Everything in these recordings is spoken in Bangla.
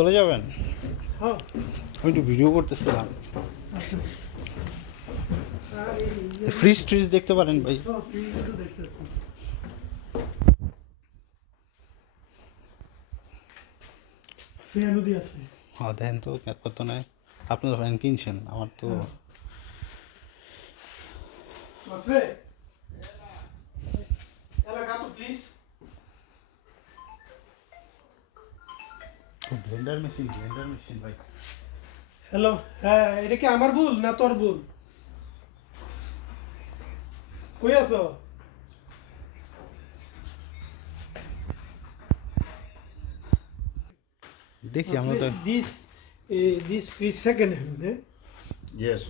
চলে যাবেন? হ্যাঁ, আমি একটু ভিডিও করতেছিলাম। আচ্ছা। ফ্রিজ ট্রিজ দেখতে পারেন ভাই? দেখতেছি ফ্যানও দিয়ে আছে। হ্যাঁ দেখেন তো কত নেয়। আপনি তো ফ্যান কিনছেন, আমার তো আছে এলাকা তো প্লিজ। ব্লেন্ডার মেশিন ভাই। হ্যালো, হ্যাঁ, এটা কি আমার ভুল না তোর ভুল? কই আছো? দেখি আমরা তো This fridge second hand, eh? Yes.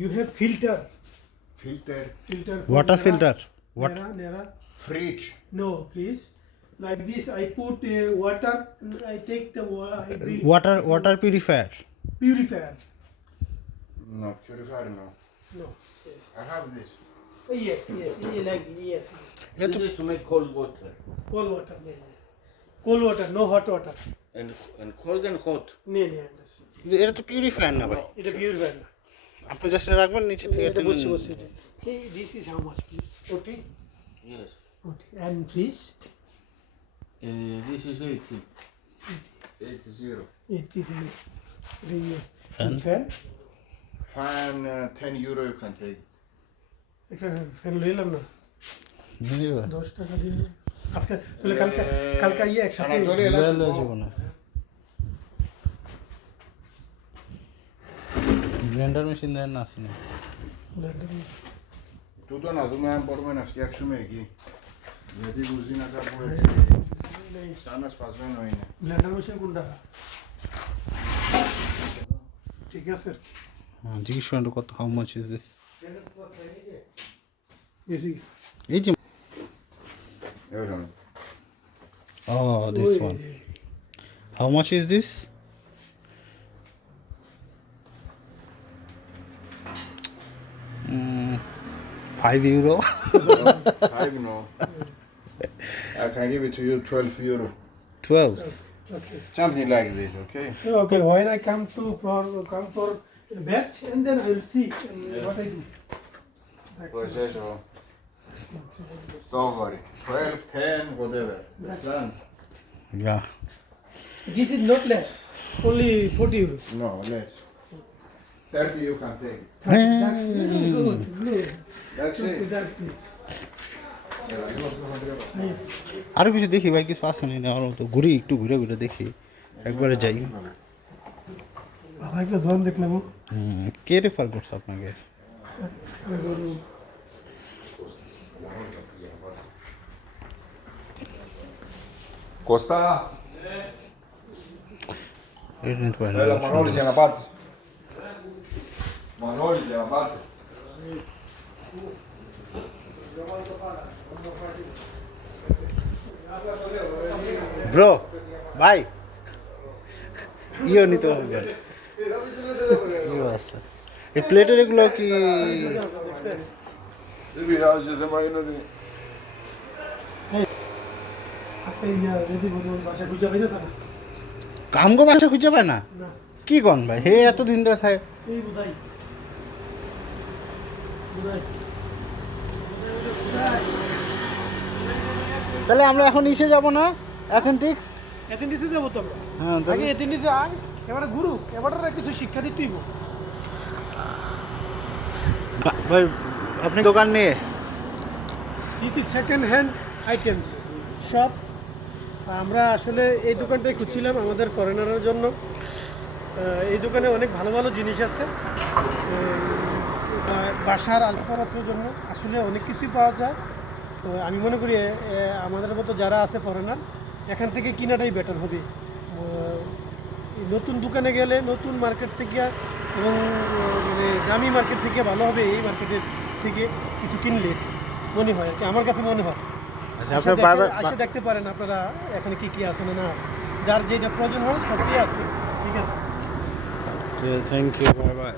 You have filter Filter. for water Nera- filter. What? Nera. Fridge. No, fridge. Like this, I put water. And I take the I drink. Water purifier. Purifier. No, purifier no. No. Yes. I have this. Yes. Like yes. এটা তো This is to make cold water. Cold water. Yeah. Cold water, no hot water. And cold and hot. Yeah. এটা তো পিউরিফায়ার না ভাই। এটা purifier না। আপনি জাস্ট রাখবেন নিচে থেকে এটা বসে এটা। Hey, this is how much, please? 40. Yes. 40. And fish? This is 80. 80. 80. Fan? Fan? Fan, 10 euro you can take. একটা ফ্যান লইলাম না। নিয়ে 10 টাকা দিয়ে। আজকে তাহলে কালকে একসাথে Anatolia, জীবনে ব্লেন্ডার মেশিন দেন না আসেনি। Τούτο να δούμε αν μπορούμε να φτιάξουμε εκεί. Γιατί η κουζίνα κάπου έτσι. Σαν ασπασμένο είναι. ব্লেন্ডার মেশিন কোনটা? ঠিক আছে। হ্যাঁ জিজ্ঞেস করেন তো কত, হাউ মাচ ইজ দিস? বেশি। এই যে Euro. This one. How much is this? €5. 5 no. I can give it to you 12 euro. 12. Okay. Something like this, okay? Okay, when I come for bed and then I will see what I do. Pues eso. Don't worry. 12, 10, whatever. Done. Yeah. This is not less, only 40 euros. No, less. 30 you can take. Good. That's it. That's it. আরো কিছু দেখি ভাই, কিছু আছে না আমার মতো, ঘুরি একটু ঘুরে দেখি, একবারে যাই। বাবা একটা ধরন দেখলাম। কে রেফার করছে আপনাকে? Costa, এটা নিতে পারেন। la Manoli se llama parte. Manoli se llama parte. Bro ভাই ইও নিতে হবে। ইও আছে এই প্লেটের এগুলো কি? Biraz dedim aynı değil. আজকে যদি বলুন বাসা খুঁজে পাইতেছে না। কামগো বাসা খুঁজে পায় না? না, কি কন ভাই, হে এতদিন ধরে থাকে। এই বুঝাই। তাহলে আমরা এখন ইসে যাব না অ্যাথেন্টিক্স? এথেন্টিসে যাবো তো আমরা। হ্যাঁ আগে এথেন্টিসে আয়, এবারে গুরু, এবারে কিছু শিক্ষা দিতেইব। ভাই আপনি দোকান নিয়ে this is second hand items shop. আমরা আসলে এই দোকানটাই খুঁজছিলাম আমাদের ফরেনারের জন্য। এই দোকানে অনেক ভালো ভালো জিনিস আছে, বাসার আসবাবপত্রের জন্য আসলে অনেক কিছুই পাওয়া যায়। তো আমি মনে করি আমাদের মতো যারা আছে ফরেনার, এখান থেকে কিনাটাই বেটার হবে। নতুন দোকানে গেলে নতুন মার্কেট থেকে এবং মানে দামি মার্কেট থেকে ভালো হবে এই মার্কেটের থেকে কিছু কিনলে মনে হয় আর কি, আমার কাছে মনে হয়। আচ্ছা আপনার বারবার আসে দেখতে পারেন আপনারা এখানে কি কি আছে না আছে, যার যেটা প্রয়োজন হয় সবই আছে। ঠিক আছে, থ্যাংক ইউ, বাই বাই।